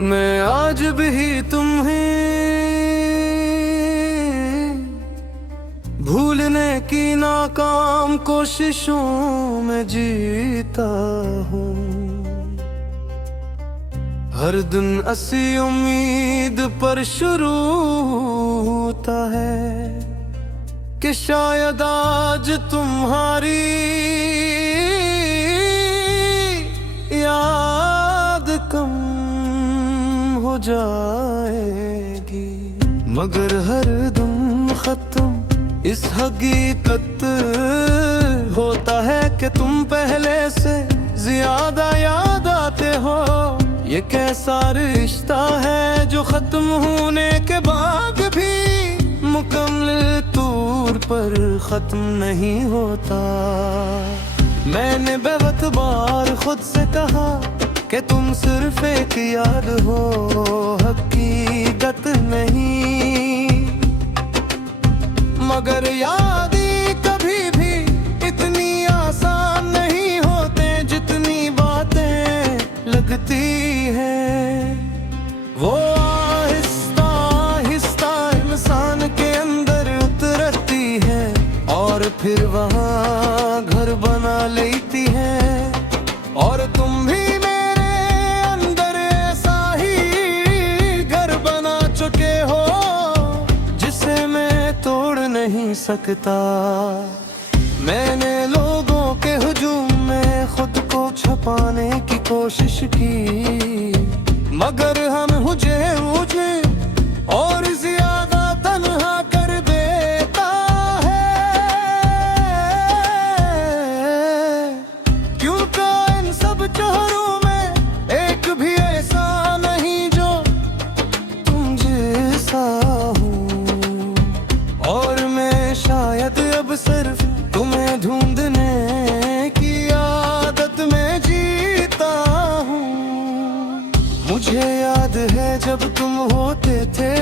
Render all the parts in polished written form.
मैं आज भी तुम्हें भूलने की नाकाम कोशिशों में जीता हूँ। हर दिन ऐसी उम्मीद पर शुरू होता है कि शायद आज तुम्हारी याद कम हो जाएगी, मगर हर दिन खत्म इस हकीकत होता है कि तुम पहले से ज्यादा याद आते हो। ये कैसा रिश्ता है जो खत्म होने के बाद भी मुकम्मल तौर पर खत्म नहीं होता। मैंने बहुत बार खुद से कहा कि तुम सिर्फ एक याद हो, हकीकत नहीं, मगर यादें कभी भी इतनी आसान नहीं होते जितनी बातें लगती हैं। वो आहिस्ता आहिस्ता इंसान के अंदर उतरती है और फिर वहाँ घर बना लेती है। और तुम भी मेरे अंदर ऐसा ही घर बना चुके हो जिसे मैं तोड़ नहीं सकता। मैंने लोगों के हुजूम में खुद को छुपाने की कोशिश की, मगर हम मुझे और ज्यादा तन्हा कर देता है। क्योंकि इन सब चेहरों में एक भी ऐसा नहीं जो तुम जैसा हूँ। और मैं शायद अब सिर्फ तुम्हें ढूंढने की आदत में जीता हूँ। मुझे याद है जब तुम होते थे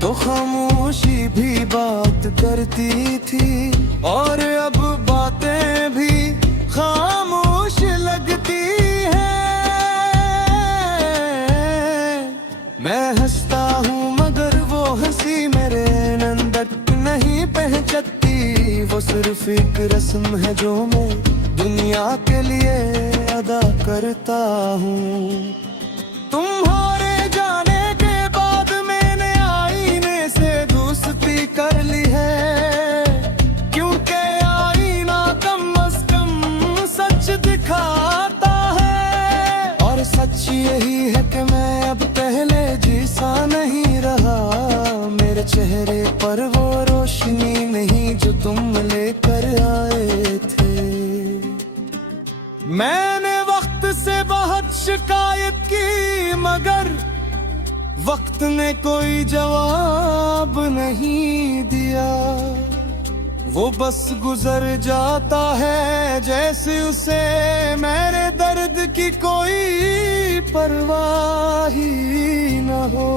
तो खामोशी भी बात करती थी, और अब बातें भी खामोश लगती हैं। मैं हंसता हूँ मगर वो हंसी मेरे नंदक नहीं पहचानती। वो सिर्फ एक रस्म है जो मैं दुनिया के लिए अदा करता हूँ। तुम्हारे जाने के बाद मैंने आईने से दोस्ती कर ली है, क्योंकि आईना कम अज कम सच दिखाता है। और सच यही है कि मैं अब पहले जैसा नहीं रहा। मेरे चेहरे पर वो रोशनी नहीं जो तुम लेकर आए थे। मैंने वक्त से बहुत शिकायत की, मगर वक्त ने कोई जवाब नहीं दिया। वो बस गुजर जाता है जैसे उसे मेरे दर्द की कोई परवाह ही न हो।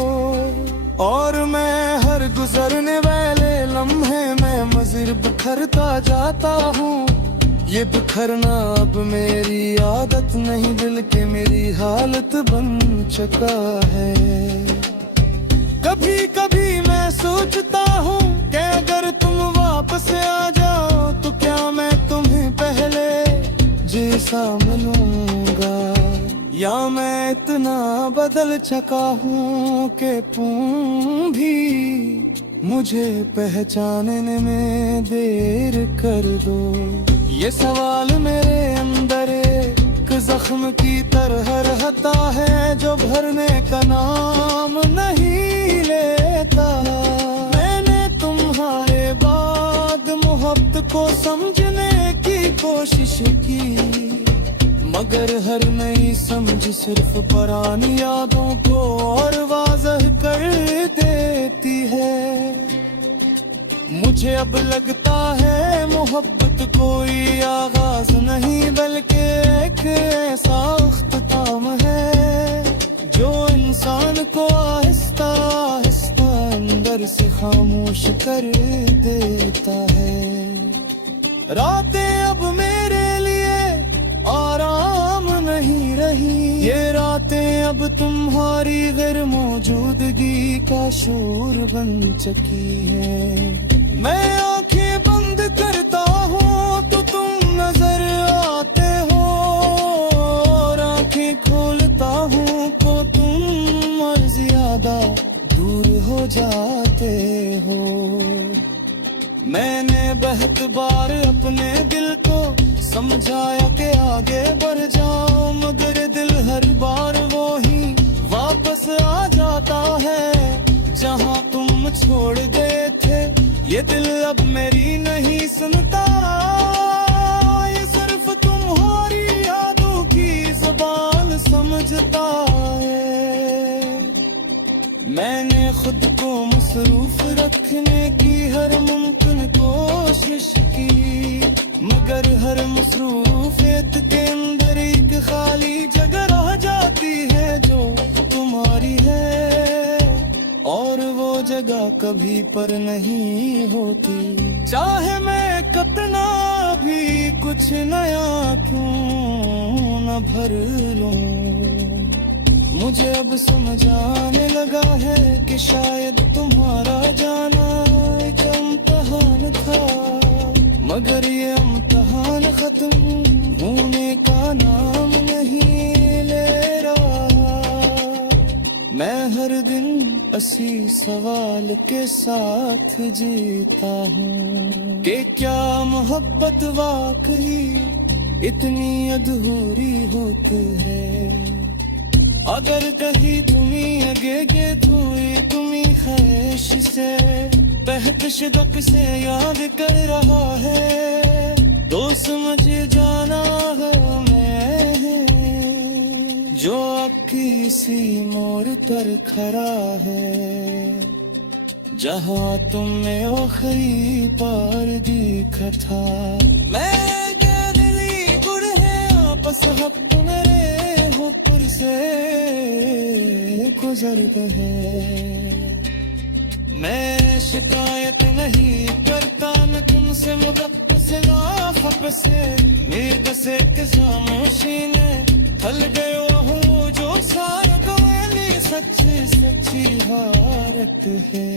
और मैं हर गुजरने वाले लम्हे में मज़ीद बिखरता जाता हूँ। ये बिखरना अब मेरी आदत नहीं, दिल के मेरी हालत बन चुका है। कभी कभी मैं सोचता हूँ कि अगर तुम वापस आ जाओ तो क्या मैं तुम्हें पहले जैसा मिलूंगा, या मैं इतना बदल चुका हूँ कि तुम भी मुझे पहचानने में देर कर दो। ये सवाल मेरे अंदर एक जख्म की तरह रहता है जो भरने का नाम नहीं लेता। मैंने तुम्हारे बाद मोहब्बत को समझने की कोशिश की, मगर हर नई समझ सिर्फ पुरानी यादों को और वाज़ह कर देती है। मुझे अब लगता है मोहब्बत कोई आगाज नहीं बल्कि एक ऐसा अख्ताम है जो इंसान को आहिस्ता आहिस्ता अंदर से खामोश कर देता है। रातें अब मेरे लिए आराम नहीं रही। नहीं। ये रातें अब तुम्हारी गैर मौजूदगी का शोर बन चुकी है। मैं आंखें बंद करता हूँ तो तुम नजर आते हो, और आंखें खोलता हूँ तो तुम और ज्यादा दूर हो जाते हो। मैंने बहुत बार अपने दिल को समझाया कि आगे बढ़ जाओ, मगर दिल हर बार वो ही वापस आ जाता है जहां तुम छोड़ गए थे। ये दिल अब मेरी नहीं सुनता, ये सिर्फ तुम्हारी यादों की ज़बान समझता है। मैंने खुद को मसरूफ रखने की हर मुमकिन कोशिश की, मगर हर मसरूफियत के अंदर एक खाली जगह रह जाती है जो तुम्हारी है, और वो जगह कभी पर नहीं होती। चाहे मैं कितना भी कुछ नया क्यों न भर लूं, मुझे अब समझ आने लगा है कि शायद तुम्हारा जाना एक इम्तिहान था, मगर ये इम्तिहान खत्म होने का नाम नहीं ले रहा। मैं हर दिन इसी सवाल के साथ जीता हूँ कि क्या मोहब्बत वाकई इतनी अधूरी होती है। अगर कहीं तुम्हें आगे हुई तुम्हें ख्वाहिश से तहत शिदक से याद कर रहा है, तो समझ जाना है मैं जो किसी मोड़ पर खड़ा है, जहाँ तुमने आखिरी बार देखा था। मैं दिली गुड़ है आपस हफ्त मेरे हो तुर से गुजर गए। मैं शिकायत नहीं करता, मैं तुमसे मुद्दत से लाखब से मेरे बस एक खामोशी ने हल गयो हूँ जो शायद सच्ची सच्ची हारत है।